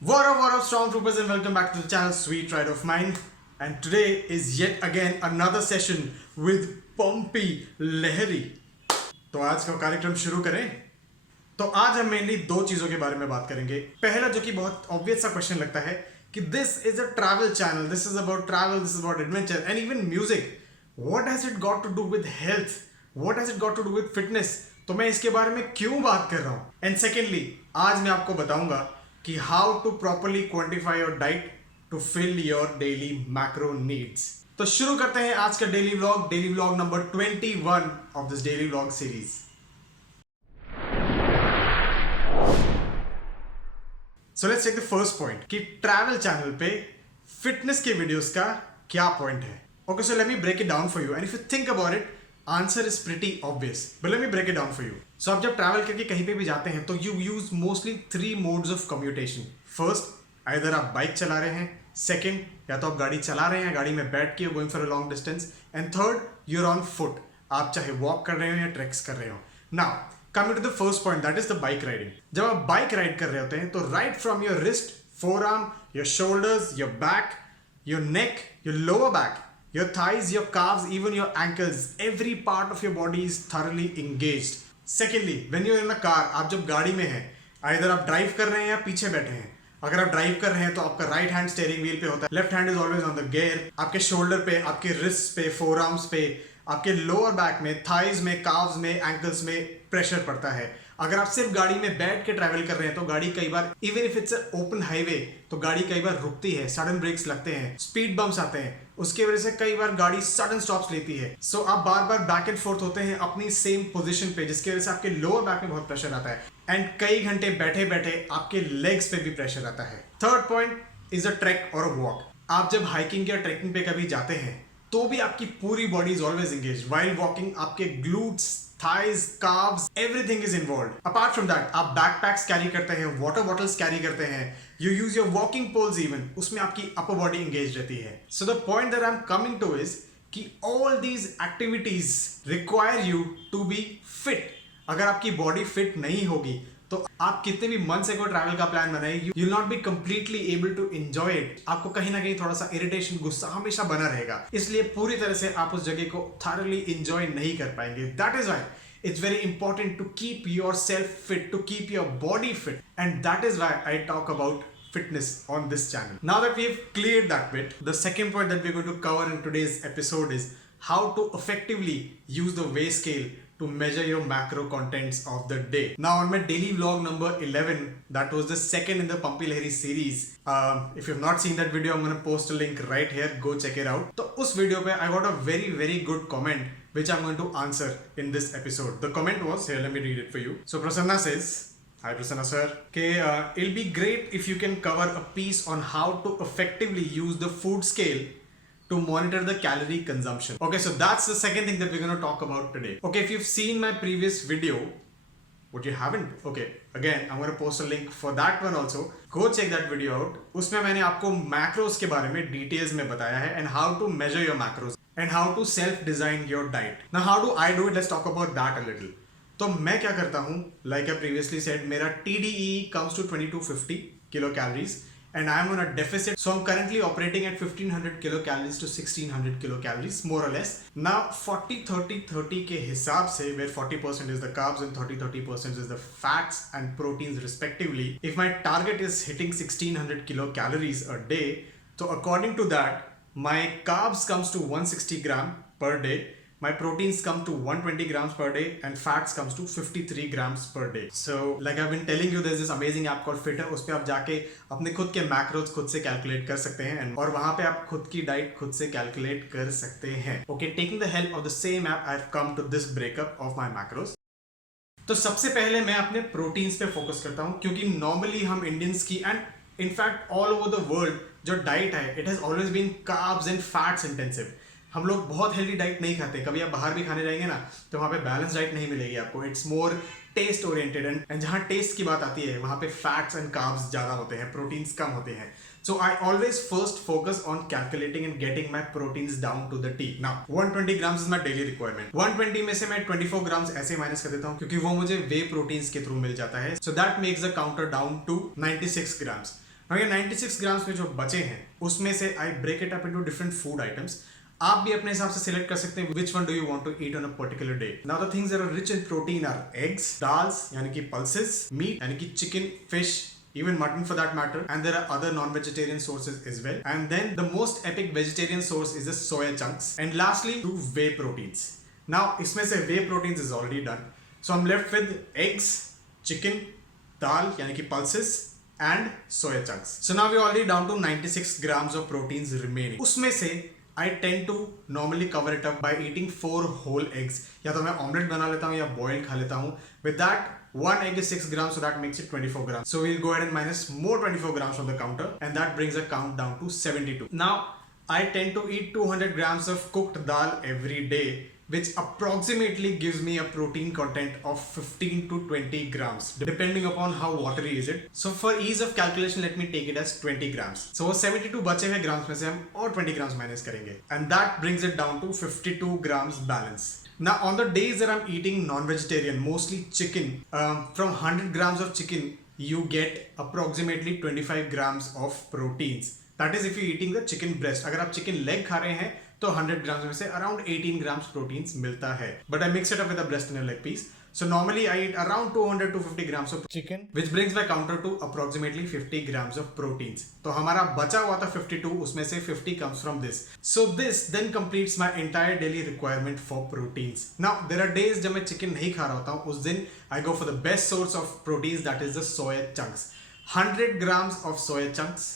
What up, Stormtroopers, and welcome back to the channel Sweet Ride of Mine. And today is yet again another session with Pumpy Lehri. तो आज का कार्यक्रम शुरू करें. तो आज हम मेनली दो चीज़ों के बारे में बात करेंगे. पहला जो कि बहुत ऑब्वियस सा क्वेश्चन लगता है कि this is a travel channel, this is about travel, this is about adventure and even music. What has it got to do with health? What has it got to do with fitness? तो मैं इसके बारे में क्यों बात कर रहा हूँ? एंड सेकेंडली आज मैं आपको बताऊंगा कि how to properly quantify your diet to fill your daily macro needs. तो शुरू करते हैं आज का daily vlog number 21 of this daily vlog series. So let's take the first point कि ट्रैवल चैनल पे फिटनेस के वीडियोस का क्या पॉइंट है. Okay, so let me break it down for you and if you think about it, answer is pretty obvious, but let me break it down for you. So आप जब travel करके कहीं पे भी जाते हैं तो you use mostly 3 modes of commutation. First, इधर आप बाइक चला रहे हैं. सेकंड, या तो आप गाड़ी चला रहे हैं, गाड़ी में बैठ के going for a long distance. And third, you're on foot, आप चाहे वॉक कर रहे हो या ट्रेक्स कर रहे हो. Now coming to the first point, that is the bike riding. जब आप बाइक राइड कर रहे होते हैं तो right from your wrist, forearm, your shoulders, your back, your neck, your lower back, your thighs, your calves, even your ankles, every part of your body is thoroughly engaged. Secondly, when you're in a car, आप जब गाड़ी में हैं, either आप drive कर रहे हैं या पीछे बैठे हैं. अगर आप ड्राइव कर रहे हैं तो आपका राइट हैंड स्टीयरिंग व्हील पे होता है, left hand is always on the gear. आपके शोल्डर पे, आपके रिस्ट पे, फोर आर्म्स पे, आपके लोअर बैक में, थाइज में, काव्स में, एंकल्स में प्रेशर पड़ता है. अगर आप सिर्फ गाड़ी में बैठ के ट्रैवल कर रहे हैं तो गाड़ी कई बार, even if it's open highway, तो गाड़ी कई बार रुकती है, सडन ब्रेक्स लगते हैं, स्पीड बम्प्स आते हैं, उसकी वजह से कई बार गाड़ी सडन स्टॉप्स लेती है. सो आप बार बार बैक एंड फोर्थ होते हैं अपनी सेम पोजीशन पे, जिसकी वजह से आपके लोअर बैक में बहुत प्रेशर आता है एंड कई घंटे बैठे बैठे आपके लेग्स पे भी प्रेशर आता है. Third point is a track और अ वॉक. आप जब हाइकिंग या ट्रैकिंग पे कभी जाते हैं तो भी आपकी पूरी body is always engage. While walking आपके glutes, thighs, calves, everything is involved. Apart from that, आप backpacks carry करते हैं, water bottles carry करते हैं, you use your walking poles even, उसमें आपकी upper body engaged रहती है. So the point that I'm coming to is कि all these activities require you to be fit. अगर आपकी body fit नहीं होगी तो आप कितने भी मन से कोई ट्रैवल का प्लान बनाए, you will not be completely able to enjoy it. आपको कहीं ना कहीं थोड़ा सा इरिटेशन, गुस्सा हमेशा बना रहेगा. इसलिए पूरी तरह से आप उस जगह को थॉरली एंजॉय नहीं कर पाएंगे. That is why it's very important to keep yourself fit, to keep your body fit, and that is why I talk about fitness on this channel. Now that we've cleared that bit, the second point that we're going to cover in today's episode is how to effectively use the weigh scale to measure your macro contents of the day. Now on my daily vlog number 11, that was the second in the Pumpy Lehri series. If you've not seen that video, I'm going to post a link right here, go check it out. तो उस video पे I got a very good comment which I'm going to answer in this episode. The comment was, here let me read it for you. So Prasanna says, hi Prasanna sir, okay, it'll be great if you can cover a piece on how to effectively use the food scale to monitor the calorie consumption. Okay, so that's the second thing that we're going to talk about today. Okay, if you've seen my previous video, what you haven't, okay, again I'm going to post a link for that one also. Go check that video out. उसमें मैंने आपको macros के बारे में details में बताया है and how to measure your macros and how to self design your diet. Now how do I do it? Let's talk about that a little. तो मैं क्या करता हूँ, like I previously said, मेरा TDE comes to 2250 kilocalories and I am on a deficit, so I'm currently operating at 1500 kilocalories to 1600 kilocalories more or less. Now 40-30-30 के हिसाब से, where 40% is the carbs and 30% is the fats and proteins respectively, if my target is hitting 1600 kilocalories a day, so according to that my carbs comes to 160 gram per day, my proteins come to 120 grams per day and fats comes to 53 grams per day. So like I've been telling you, there's this amazing app called Fitter. उस पे आप जाके अपने खुद के macros खुद से calculate कर सकते हैं और वहाँ पे आप खुद की डाइट खुद से calculate कर सकते हैं. Okay, taking the help of the same app, I've come to this breakup of my macros. तो सबसे पहले मैं अपने प्रोटीन्स पे फोकस करता हूँ, क्योंकि नॉर्मली हम इंडियंस की and in fact all over the world जो डाइट है, it has always been carbs and fats intensive. हम लोग बहुत हेल्दी डाइट नहीं खाते. कभी आप बाहर भी खाने जाएंगे ना तो वहाँ पे बैलेंस डाइट नहीं मिलेगी आपको. It's more taste oriented and जहाँ टेस्ट की बात आती है वहाँ पे फैट्स एंड कार्ब्स ज़्यादा होते हैं, प्रोटीन्स कम होते हैं. So I always first focus on calculating and getting my proteins down to the T. Now 120 grams is my daily requirement. 120 में से मैं 24 grams ऐसे माइनस कर देता हूँ क्योंकि वो मुझे वे प्रोटीन्स के थ्रू मिल जाता है. So that makes the counter down to 96 grams. और ये 96 ग्राम्स में जो बचे हैं उसमें से I break it up into different food items. आप भी अपने हिसाब से सिलेक्ट कर सकते हैं which one do you want to eat on a particular day. Now the things that are rich in protein are eggs, dals यानी कि pulses, meat यानी कि chicken, fish, even mutton for that matter, and there are other non-vegetarian sources as well. And then the most epic vegetarian source is the soya chunks. And lastly, 2 whey proteins. Now इसमें से whey proteins is already done. So I'm left with eggs, chicken, dal यानी कि pulses and soya chunks. So now we're already down to 96 grams of proteins remaining. उसमें से I tend to normally cover it up by eating 4 whole eggs. या तो मैं omelette बना लेता हूँ या बॉइल खा लेता हूँ. With that, 1 egg is 6 grams, so that makes it 24 grams. So we'll go ahead and minus more 24 grams from the counter, and that brings the count down to 72. Now, I tend to eat 200 grams of cooked dal every day, which approximately gives me a protein content of 15 to 20 grams, depending upon how watery is it. So for ease of calculation, let me take it as 20 grams. So 72 बचे हुए grams में से हम और 20 grams minus करेंगे. And that brings it down to 52 grams balance. Now on the days that I'm eating non-vegetarian, mostly chicken, from 100 grams of chicken, you get approximately 25 grams of proteins. That is if you're eating the chicken breast. अगर आप chicken leg खा रहे हैं तो 100 grams में से around 18 grams proteins मिलता है. But I mix it up with a breast and a leg piece. So normally I eat around 200 to 50 grams of chicken, which brings my counter to approximately 50 grams of proteins. तो हमारा बचा हुआ था 52, उसमें से 50 comes from this. So this then completes my entire daily requirement for proteins. Now there are days जब मैं chicken नहीं खा रहा होता हूँ, उस दिन I go for the best source of proteins, that is the soya chunks. 100 grams of soya chunks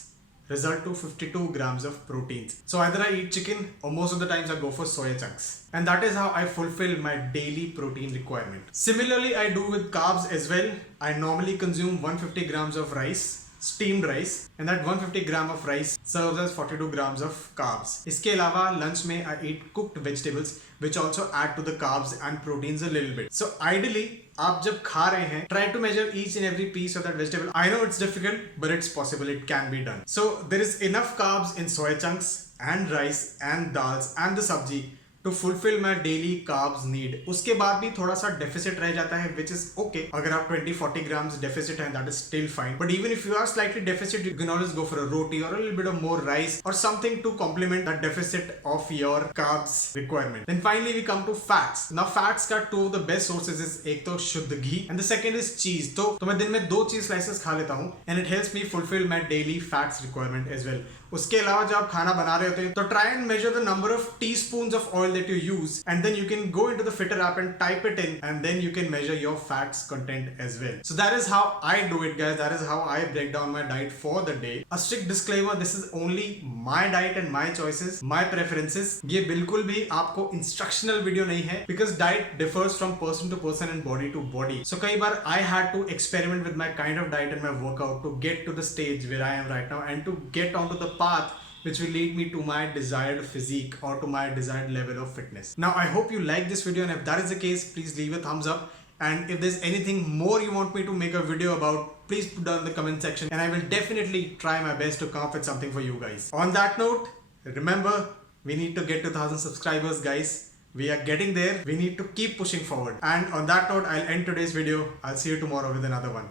result to 52 grams of proteins. So either I eat chicken or most of the times I go for soya chunks. And that is how I fulfill my daily protein requirement. Similarly, I do with carbs as well. I normally consume 150 grams of rice, steamed rice, and that 150 gram of rice serves as 42 grams of carbs. इसके अलावा lunch में I eat cooked vegetables which also add to the carbs and proteins a little bit. So ideally, आप जब खा रहे हैं, try to measure each and every piece of that vegetable. I know it's difficult, but it's possible. It can be done. So there is enough carbs in soya chunks and rice and dals and the sabji to fulfill my daily carbs need. उसके बाद भी थोड़ा सा deficit रह जाता है, which is okay. अगर आप 20-40 grams deficit हैं, that is still fine. But even if you are slightly deficit, you can always go for a roti or a little bit of more rice or something to complement that deficit of your carbs requirement. Then finally we come to fats. Now fats का two of the best sources is एक तो शुद्ध घी and the second is cheese. तो मैं दिन में 2 cheese slices खा लेता हूँ and it helps me fulfill my daily fats requirement as well. उसके अलावा जब आप खाना बना रहे होते हैं तो try and measure the number of teaspoons of oil that you use, and then you can go into the Fitter app and type it in, and then you can measure your fats content as well. So that is how I do it, guys. That is how I break down my diet for the day. A strict disclaimer, this is only my diet and my choices, my preferences. ये बिल्कुल भी आपको instructional video नहीं है, because diet differs from person to person and body to body. So कई बार I had to experiment with my kind of diet and my workout to get to the stage where I am right now and to get onto the path which will lead me to my desired physique or to my desired level of fitness. Now I hope you like this video, and if that is the case, please leave a thumbs up. And if there's anything more you want me to make a video about, please put down in the comment section and I will definitely try my best to come up with something for you guys. On that note, remember, we need to get to 1,000 subscribers, guys. We are getting there. We need to keep pushing forward. And on that note, I'll end today's video. I'll see you tomorrow with another one.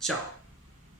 Ciao.